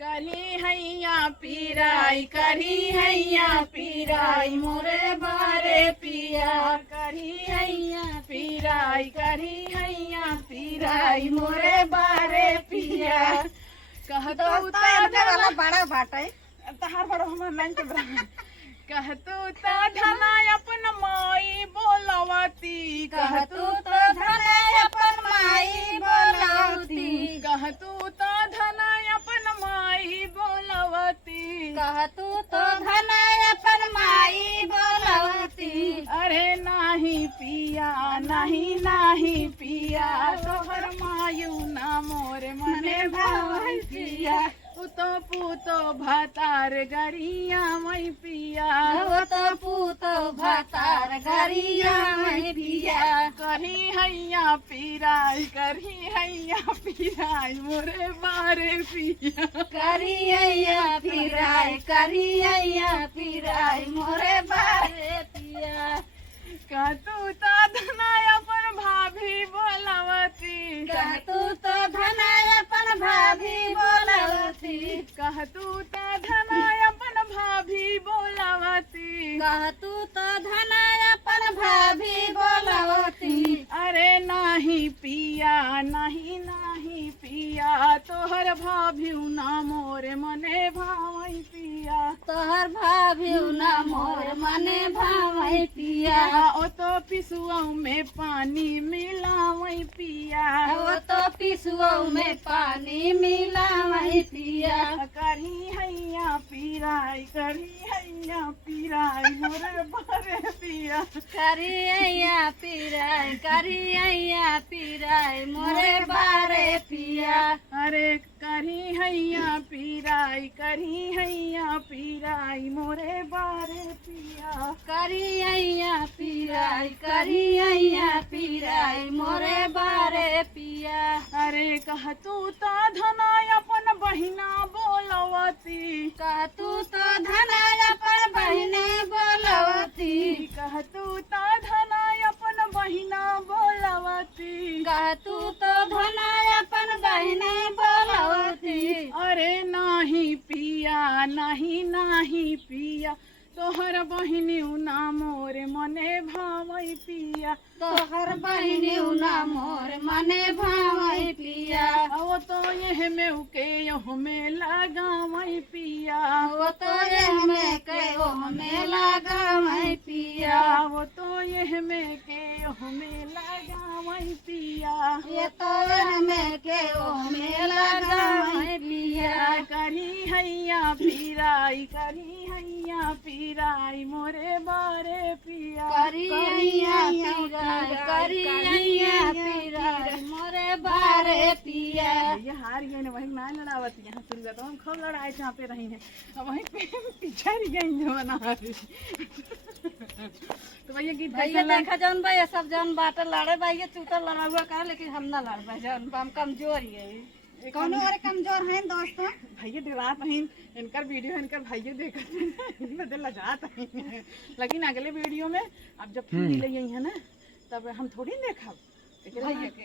करी हैया पीराई करी हैया पीराई मोरे बारे पिया करी हैया पीराई करी हैया पीराई मोरे बारे पिया कह तो वाला बड़ा बाटे तहार बड़ा हमर लाइन के बराबर कह तू तो धना अपन माई बोलवती कह तू तो धना अपन माई बोलवती कह तू तो धना अपन माई बोलवती कह तू तो धना अपन माई बोलवती अरे नाही पिया नाही पिया तोहर मायू ना मोरे मने भाई पिया पुतो पुतो भातार गरिया मई पिया वो तो पूतो भातार गरिया में पिया करी हैया पीराई करी हैया पीराई मोरे बारे पिया करिया पिराई मोरे बारे पिया का तू तो धना अपन भाभी बोलवती कह तू तो धना अपन भाभी बोलवती कह तू तो धना अपन भाभी बोलवती कह तू तो धना अपन भाभी बोलवती अरे नाही पिया नहीं पिया तोहर भाभी ना मोरे मने भावई पिया तोहर भाभी ना मोर मने भावई पिया ओ तो पिसुआ में पानी मिलावई पिया वो तो पिसुओ में पानी मिलावई पिया करी हैया पीराई मोरे बारे पिया करिया पिराई मोरे बारे पिया अरे करी हैया पीराई मोरे बारे पिया करिया पिराई मोरे बारे पिया अरे कह तू तो धना अपन बहिना बोलवती कह तू तो धना अपन बहिने बोलवती कह तू तो धना अपन बहिना बोलवती कह तू तो धना अपन बहिने बोलवती अरे नाही पिया तोहर बहिनी ना मोरे मने भावई पिया तोहर बहिनी ना मोर मने भावई पिया वो तो यह में उके यह में लगावई पिया वो तो यह में के ओ में लगावई पिया वो तो यह में के यह में लगावई पिया ये तो यह में के ओ में लगावई पिया करी हैया पीराई मोरे बारे पिया करिया पिराई मोरे बारे पिया ये हार गए ने वही ना लड़ावत यहाँ सुन गया तो हम खूब लड़ाई जहाँ पे रही हैं अब वहीं पे पीछे रह गई जो बना तो भैया गीत भैया देखा जौन भाई सब जौन बाटे लड़े भाई चूतर लड़ा हुआ कहा लेकिन हम ना लड़ पाए जौन हम कमजोर ही कौन और कमजोर है दोस्तों भैया डरात हैं इनकर वीडियो इनकर भैया देखते बदल जात हैं लेकिन अगले वीडियो में अब जब फिर मिले यही है ना तब हम थोड़ी देखा भैया के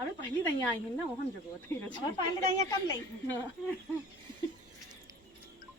हमें पहली दैया आई है ना वो हम जगह पहले दैया कब ली